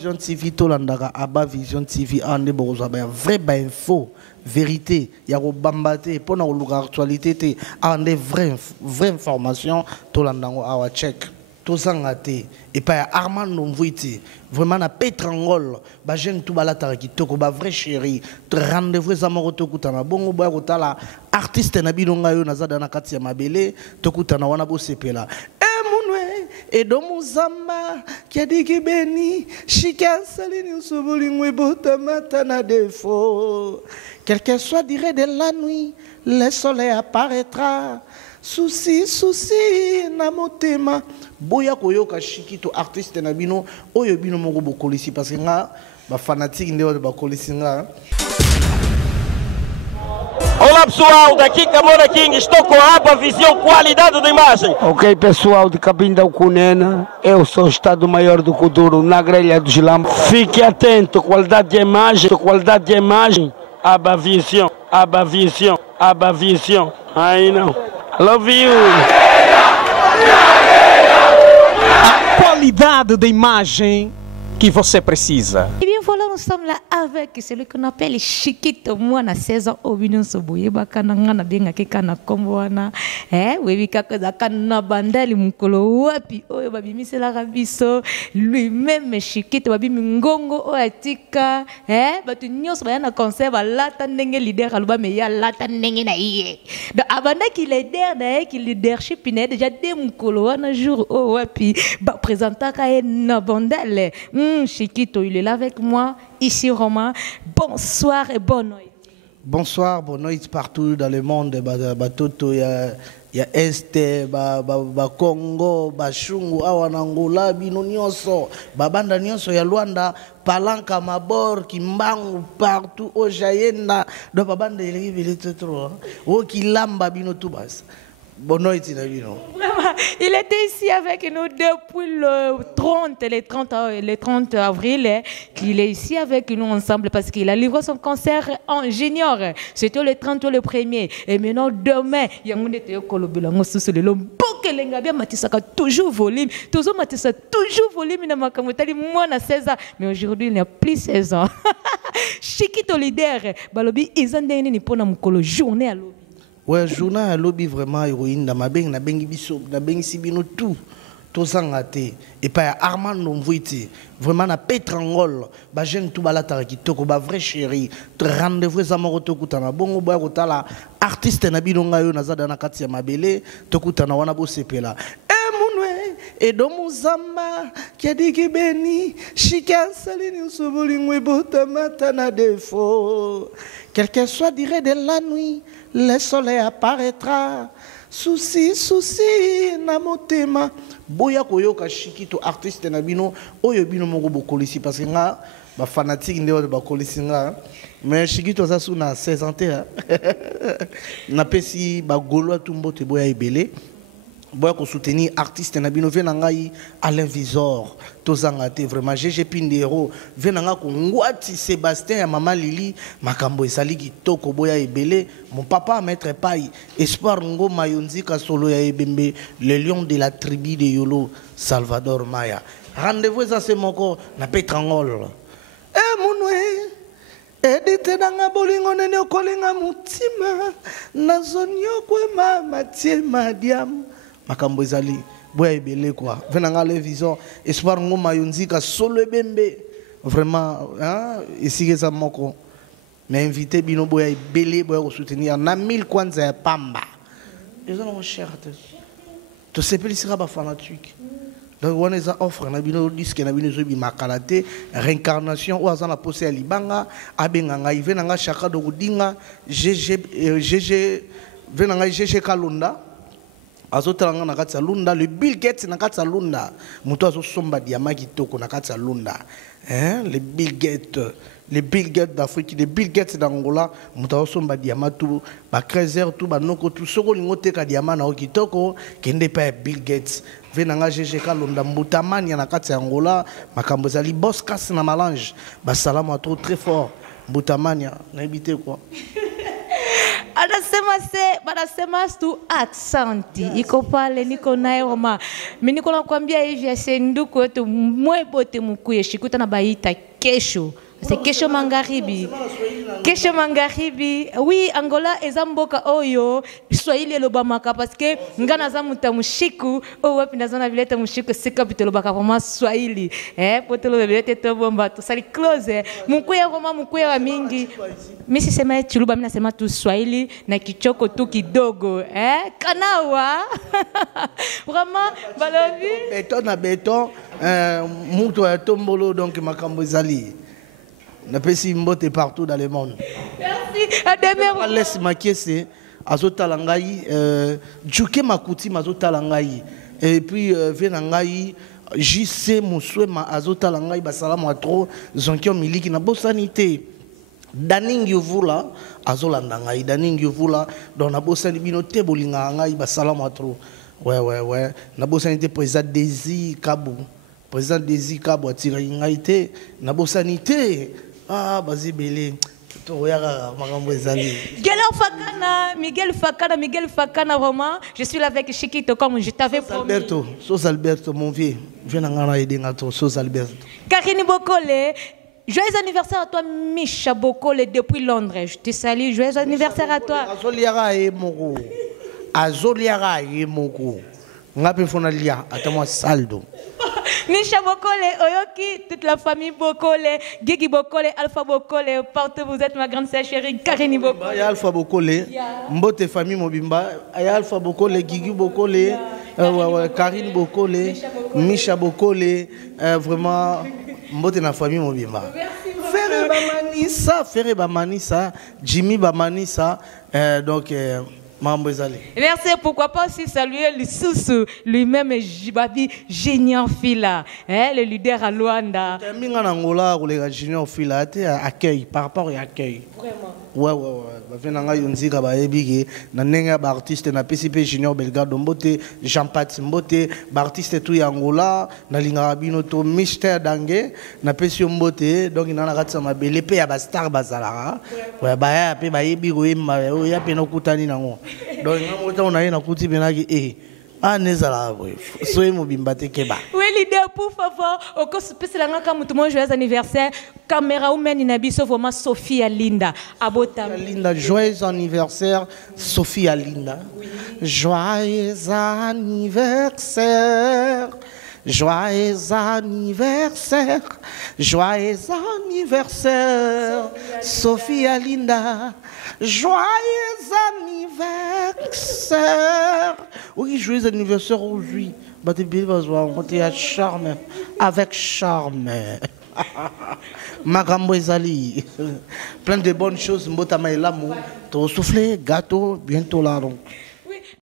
Vision TV tolandaka Aba Vision TV ande boza ba vrai ba info vérité ya ko bambate pona ko luka actualité te ande vraie information tolandango awa check tozangate et pas Armand Nomvuiti vraiment na Petrangol ba jeune tout balata kitoko ba vrai chéri rendez-vous za moko tokutana bongo boya kotala artiste na bilonga yo nazada na kati ya mabele tokutana wana bo sepela et do muzamba qui a dit que béni chika salini sobolingwe botamata na défaut quel que soit dirait de la nuit le soleil apparaîtra souci na motema boya koyoka shikito artiste na bino oyo bino moko bokolisi parce que nga ba fanatique ndewa bakolisi nga. Olá pessoal, daqui Camora King, estou com a Aba Vision, qualidade da imagem. Ok pessoal de Cabinda Ucunena, eu sou o Estado-Maior do Kuduro, na grelha do Gilambo. Fique atento, qualidade de imagem, Aba Vision, Aba Vision, Aba Vision. Aí não, I love you. A qualidade da imagem que você precisa. Eh bien voilà, nous sommes là avec celui qu'on appelle Chiquito. Moi, na 16 ans, au binin soboye bakana ngana benga kekana komboana. Webi kakoza kana bandali mukolo wapi oyo babimisi la rabiso. Lui-même Chiquito babimi ngongo o atika. Batu nyos bayana concert balata ndenge leader aluba me ya lata ndenge na iye. Donc abanda ki leader na ki leadership ina déjà de mukolo wana jour o wapi ba présenta ka na bandale. Chiquito, il est là avec moi, ici Romain. Bonsoir et bonne nuit. Bonsoir, bonne nuit partout dans le monde. Batoto, il y a Est, Congo, Chungu, Awanangola, Bino Nyonso, Babanda Nyonso, ya Luanda, Palanka, Mabor, Kimbangu, partout, au Jayenda, de Babanda, il est trop. Au Kilamba, Bino Toubas. Bonne nuit, Bino. Il était ici avec nous depuis le 30 avril. Il est ici avec nous ensemble parce qu'il a livré son concert en junior. C'était le 30 le 1er. Et maintenant, demain, il y a un toujours volume. Toujours volume. Moi, à 16 ans. Mais aujourd'hui, il n'y a plus 16 ans. Chiquito leader. Balobi, ils ont donné une journée à l'eau. Ouais, journal à lobby vraiment héroïne dans ma beng na bengi biso na bengi sibino tout zangate et pas Armand Nomvuiti vraiment na Petrangol ba jeune tout balata kitoko ba vrai chéri rendez-vous za moko tokutana bongo boya kotala artiste na bilonga yo nazada na kati ya mabele tokutana wana bo sepela et do muzamba qui a dit que béni chika salini sobolingwe botamata na défaut quel que soit dirait de la nuit le soleil apparaîtra souci na motema boya koyoka shikito artiste na bino oyo bino moko bokolisi parce que nga ba fanatique ndewa bakolisi nga mais shikito za suna 16 ans na pesi ba golo tumbo te boya ebele boya ko soutenir artiste na bino venangai Alain Visor tozangate vraiment GG Pindero venanga ko ngwati Sébastien ya mama Lili makambo esali kitoko boya ebele mon papa maître Pai Espoir Ngoma Yonzika solo ya ebembe le lion de la tribu de Yolo Salvador Maya rendez-vous ça c'est moko na Petrangol munwe edite nanga bolingo nene okolinga mutima na zonyo kwe mama tie madiam makambo ezali boya ebele quoi venanga le vision Espoir Ngoma Yonzika solo ebembe vraiment esike za moko mais invité bino boya ebele boya ko soutenir na 1000 kwanza ya pamba ils ont mon cher to sepeli sera ba fanatique donc on les a offre na bino disque na bino zo bi makalate réincarnation ou azana posé à libanga abenganga ivenanga chaka do kudinga GG venanga GG Kalunda azotalanga na kati ya Lunda le Bill Gates na kati ya Lunda muto azosomba diamant kitoko na kati ya Lunda le Bill Gates d'Afrique le Bill Gates d'Angola muto azosomba diamant tout ba 13h tout ba noko tout soko lingote ka diamant na kitoko kende pa Bill Gates venanga GG Kalunda mbutamani na kati ya Angola makambo zali boss casse na malange ba salamu à trop très fort mbutamani na habité quoi. En Banasema tu accenti. Iko pale niko naye Roma. Mimi niko nakwambia hivi asenduku wetu mwebote mkuye shikuta na baita kesho. C'est kesho mangaribi. Kesho mangaribi. Oui, Angola ezamboka oyo Swahili elobamaka parce que ngana za mutamushiku o wapi nazana bileta mushiku sika bitolobaka vraiment Swahili. Potelo bileta to bomba to sali close. Mkuya Roma mkuya wa mingi. Mimi sisema chuluba mimi nasema tu Swahili na kichoko tu kidogo. Kanawa. Vraiment balobi. Béton na béton muto ya tombolo donc makambo ezali. Napesi mbote partout dans le monde. Merci. À demain. Laisse makiese azotalangai Djuke Makuti mazotalangai et puis venangai JC Muswema azotalangai basalamu atro zonkio miliki na bosanité. Daningi vula azolandangai daningi vula dans na bosani bino te bolinga ngai basalamu atro. Ouais. Na bosanité président Desi Kabou. Président Desi Kabou atira ngaité na bosanité. Ah, vas-y, Bélé. Miguel Fakana, vraiment. Je suis là avec Chiquito, comme je t'avais promis. Sos Alberto, mon vieux. Viens en aider Sos Alberto. Karine Bokole, joyeux anniversaire à toi, Misha Bokole, depuis Londres. Je te salue, joyeux anniversaire à toi. Azoliara et Moko. Ngape fonalia, attends-moi, saldo. Misha Bokole, Oyoki, toute la famille Bokole, Gigi Bokole, Alpha Bokole, partout vous êtes ma grande sœur chérie, Karine Bokole. Il y a Alpha Bokole, Mbote famille Mobimba, il y a Alpha Bokole, Gigi Bokole, Karine Bokole, Misha Bokole, vraiment, Mbote na famille Mobimba. Ferre Bamanissa, Jimmy Bamanissa, donc... Merci, pourquoi pas aussi saluer le Soussou, lui-même Jibabi Junior Fila, le leader à Luanda. Angola, le Junior Fila, accueil, par rapport à accueil. Vraiment. Ouais. Venanga Yunzika Baebige, Nanenga artiste na PCP Junior Belgado Mbote, Jean-Pat Mbote, artiste tout Angola, Nalinga Rabino to Mister Dange, na PCO Mbote, donc il en a raté ma belle paix à Bastar Bazalara. Ouais, bah, pe Baebi Goema, ya pe no kutani nango. Donc on a une kuti benagi Nezala, soyez mobimbate keba. Oui, l'idée pour favor, au cas spécial comme tout le monde joyeux anniversaire, caméra humaine inabiso vraiment Sophie Alinda, abota. Linda, joyeux anniversaire Sophie Alinda. Oui. Joyeux anniversaire. Joyeux anniversaire, joyeux anniversaire, Sophie Alinda, joyeux anniversaire. Oui, joyeux anniversaire aujourd'hui. On à charme, avec charme. Magambo Ezali, plein de bonnes choses. Mbotama et l'amour, tout soufflé, gâteau, bientôt là donc.